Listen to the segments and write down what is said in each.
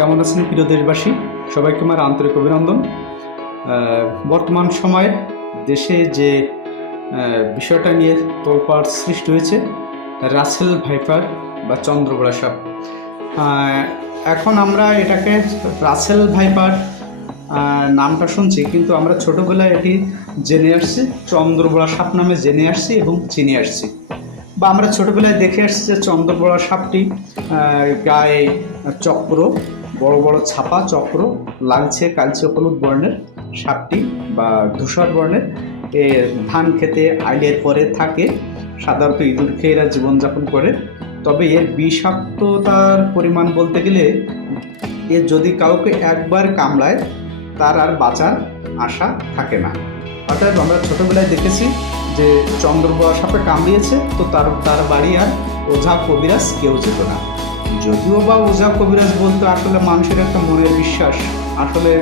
কেমন আছেন প্রিয় দেশবাসী? সবাইকে আমার আন্তরিক অভিনন্দন। বর্তমান সময়ে দেশে যে বিষয়টা নিয়ে তোলপাড় সৃষ্টি হয়েছে, রাসেল ভাইপার বা চন্দ্রবোড়া সাপ। এখন আমরা এটাকে রাসেল ভাইপার নামটা শুনছি, কিন্তু আমরা ছোটোবেলায় এটি জেনে আসছি, চন্দ্রবোড়া সাপ নামে জেনে আসছি এবং চিনে আসছি, বা আমরা ছোটোবেলায় দেখে আসছি যে চন্দ্রবোড়া সাপটি গায়ে চক্র, বড় বড় ছাপা চক্র, লালচে কালচে হলুদ বর্ণের সাপটি বা ধূসর বর্ণের ধান খেতে আইলের পরে থাকে। সাধারণত ইঁদুর খেয়ে এরা জীবনযাপন করে। তবে এর বিষাক্ততার পরিমাণ বলতে গেলে, এ যদি কাউকে একবার কামড়ায় তার আর বাঁচার আশা থাকে না। অর্থাৎ আমরা ছোটোবেলায় দেখেছি যে চন্দ্রবোড়া সাপে কামড়িয়েছে তো তার বাড়ি আর ওঝা কবিরাজ কেউ যেত না। যদিও বা ওঝা কবিরাজ বলতে আসলে মানুষের একটা মনের বিশ্বাস, আসলে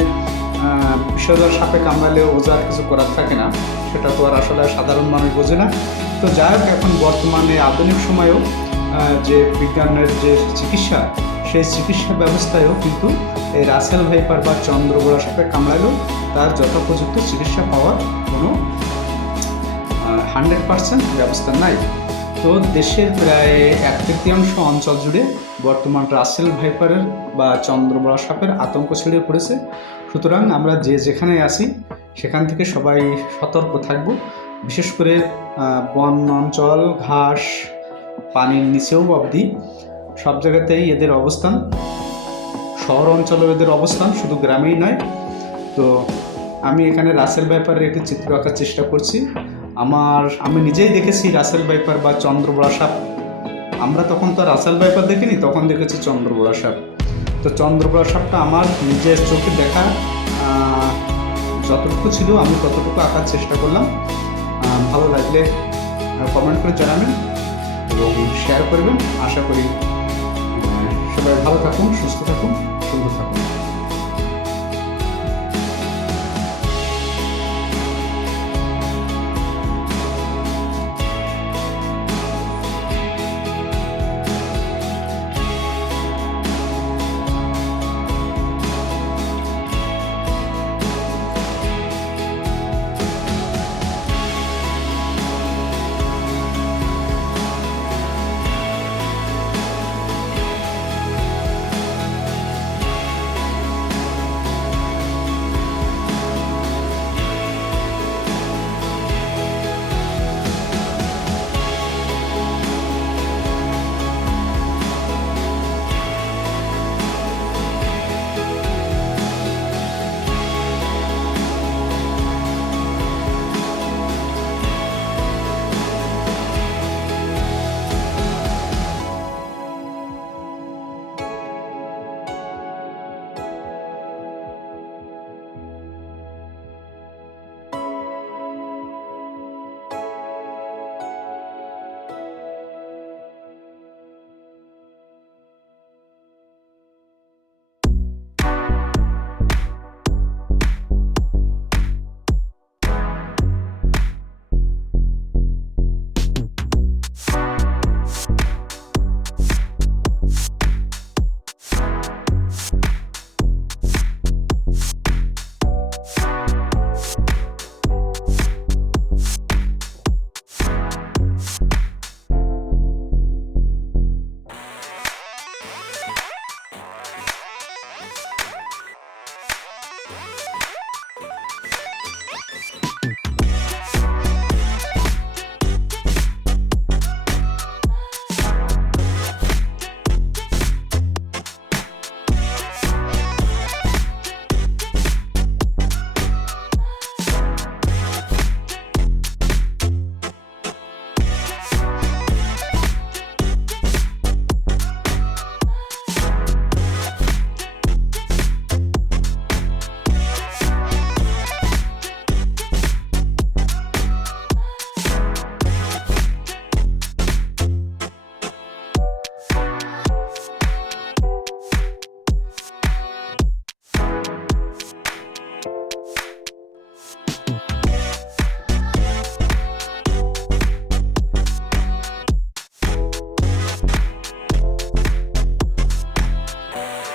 বিষধর সাপে কামড়ালে ওঝার কিছু করার থাকে না, সেটা তো আর আসলে সাধারণ মানুষ বোঝে না। তো যাই হোক, এখন বর্তমানে আধুনিক সময়েও যে বিজ্ঞানের যে চিকিৎসা, সেই চিকিৎসা ব্যবস্থায়ও কিন্তু এই রাসেল ভাইপার বা চন্দ্রবোড়া সাপে কামড়ালেও তার যথোপযুক্ত চিকিৎসা পাওয়ার কোনো 100% ব্যবস্থা নাই। তো দেশের প্রায় 1/3 অঞ্চল জুড়ে বর্তমান রাসেল ভাইপারের বা চন্দ্রবোড়া সাপের আতঙ্ক ছড়িয়ে পড়েছে। সুতরাং আমরা যে যেখানে আছি সেখান থেকে সবাই সতর্ক থাকব। বিশেষ করে বন অঞ্চল, ঘাস, পানির নিচেও অবধি সব জায়গাতেই এদের অবস্থান। শহর অঞ্চলেও এদের অবস্থান, শুধু গ্রামেই নয়। তো আমি এখানে রাসেল ভাইপারের একটি চিত্র আঁকার চেষ্টা করছি। আমি নিজেই দেখেছি রাসেল ভাইপার বা চন্দ্রবোড়া সাপ। আমরা তখন তো রাসেল ভাইপার দেখিনি, তখন দেখেছি চন্দ্রবোড়া সাপ। তো চন্দ্রবোড়া সাপটা আমার নিজের চোখে দেখা যতটুকু ছিল আমি ততটুকু আঁকার চেষ্টা করলাম। ভালো লাগলে কমেন্ট করে জানাবেন এবং শেয়ার করবেন। আশা করি সবাই ভালো থাকুন, সুস্থ থাকুন, সুন্দর থাকুন।